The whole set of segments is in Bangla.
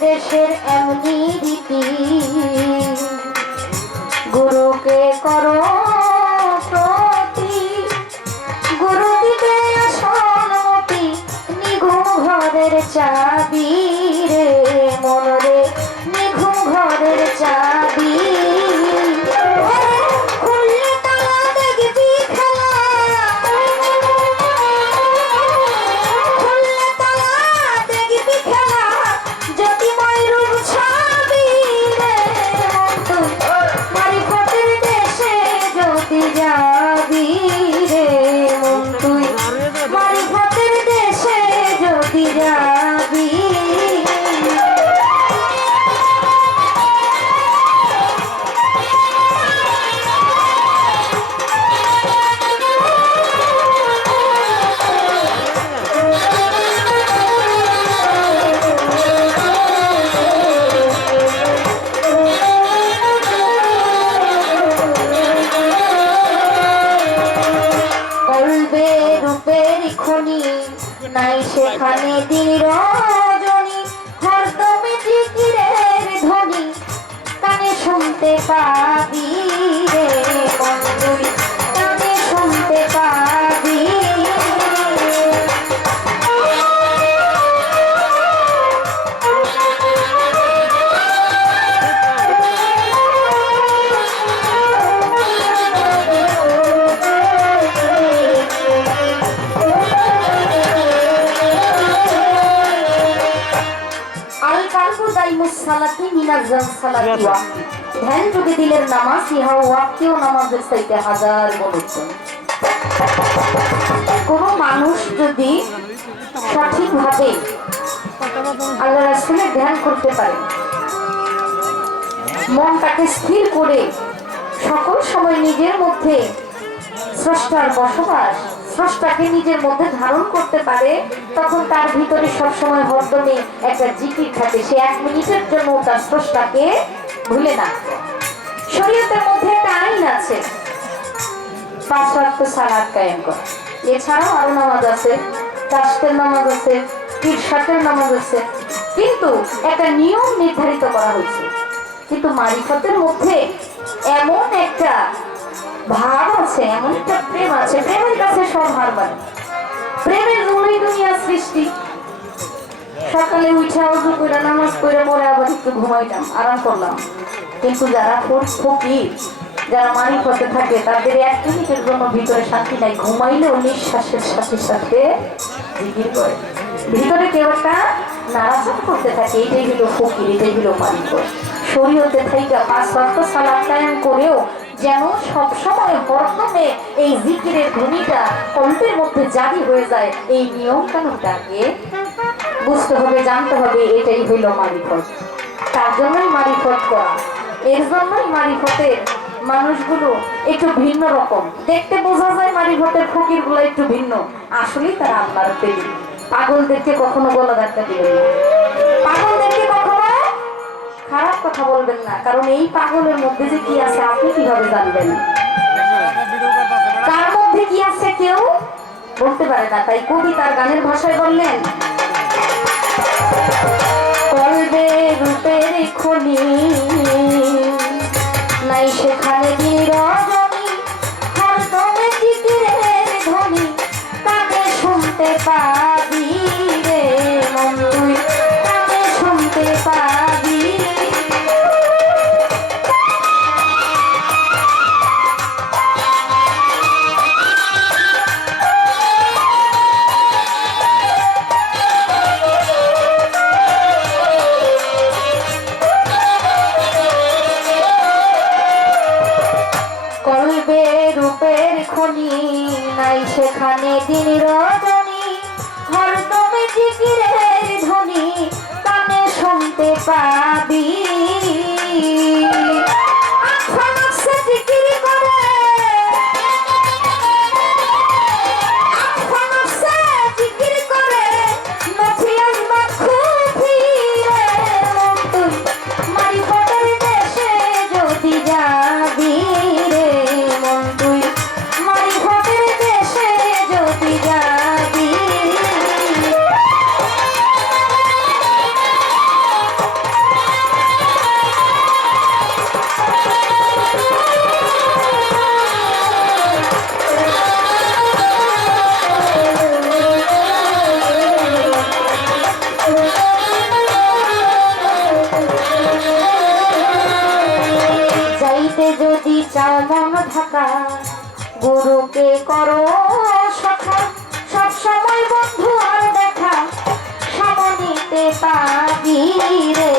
দেশের এমনি রীতি গুরুকে করো নাই সেখানে দিন রজনী হরদমে জিকিরের ধ্বনি। কানে শুনতে পাবি সালাতি সালাতি ওয়াক্তি। ধ্যান যদি দিলের নামাজ ইহা ওয়াক্তেও নামাজের চাইতে হাজার গুণ কোনো মানুষ যদি সঠিকভাবে আল্লাহ রাসূলের ধ্যান করতে পারে, মনটাকে স্থির করে সকল সময় নিজের মধ্যে স্রষ্টার বসবাস স্রষ্টাকে নিজের মধ্যে ধারণ করতে পারে, তখন তার ভিতরে সবসময় হরদমে একটা জিকির থাকে। সে এক মিনিটের জন্য তার স্রষ্টাকে ভুলে না। শরীয়তের মধ্যে একটা আইন আছে। পাঁচ ওয়াক্ত সালাদ কায়েম এছাড়াও আরও নামাজ আছে। নামাজ আছে নামাজ আছে। কিন্তু একটা নিয়ম নির্ধারিত করা হয়েছে। কিন্তু মারিফতের মধ্যে এমন একটা ভাব আছে এমন একটা প্রেম আছে, প্রেমের কাছে সব হার মানে। প্রেমের নূরই দুনিয়া সৃষ্টি। সকালে উঠে অজু করে, নামাজ করে পরে আবার একটু ঘুমাইতাম আরাম করলাম। কিন্তু যারা ফকির, যারা মারিফতে থাকে, তাদের এক মিনিটের জন্য ভিতরে শান্তি নাই। ঘুমাইলেও নিঃশ্বাসের সাথে সাথে ভিতরে কেউ একটা নাড়াচাড়া করতে থাকে, এটাই হলো ফকির, এটাই হলো মারিফত। শরীয়তে থেকে পাঁচ সালাত কায়েম করেও যেন সবসময় হরদমে এই জিকিরের ধ্বনিটা কল্পের মধ্যে জারি হয়ে যায়, এই নিয়ম কানুনটাকে বুঝতে হবে, জানতে হবে, এটাই হইল মারিফত। তার জন্যই মারিফত করা। এর জন্যই মারিফতের মানুষগুলো একটু ভিন্ন রকম। দেখতে বোঝা যায় মারিফতের ফকিরগুলো একটু ভিন্ন। আসলেই তারা আল্লাহর প্রেমী পাগলদেরকে কখনো গলা ধাক্কা কখনো খারাপ কথা বলবেন না, কারণ এই পাগলের মধ্যে যে কি আছে আপনি কীভাবে জানবেন? তার মধ্যে কি আছে কেউ? বলতে পারে না তাই কবি তার গানের ভাষায় বললেন, কলবে রূপের খনি, নাই সেখানে ধ্বনি শুনতে পাবি সেখানে দিন রজনী হরদমে জিকিরের ধ্বনি কানে শুনতে পাবি। যাইতে যদি চাও মন থাকা গুরুকে করো সখা। সব সময় বন্ধু আর দেখা, সমনিতে পাবি রে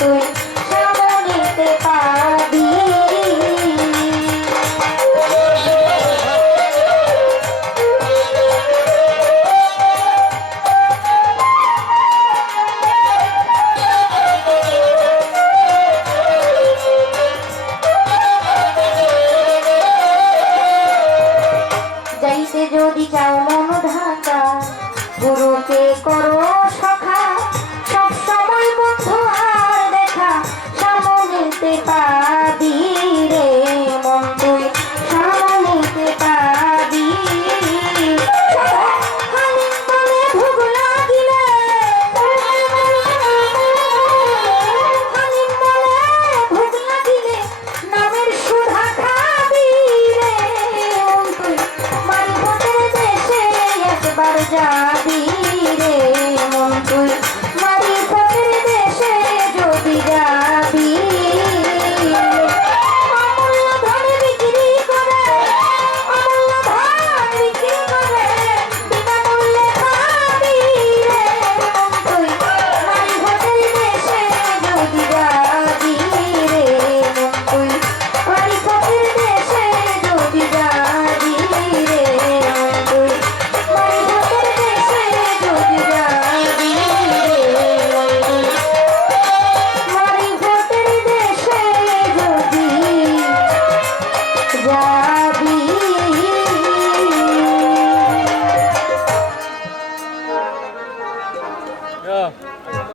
তুই। যদি চাও মন ঢাকা গুরুকে করো Ciao.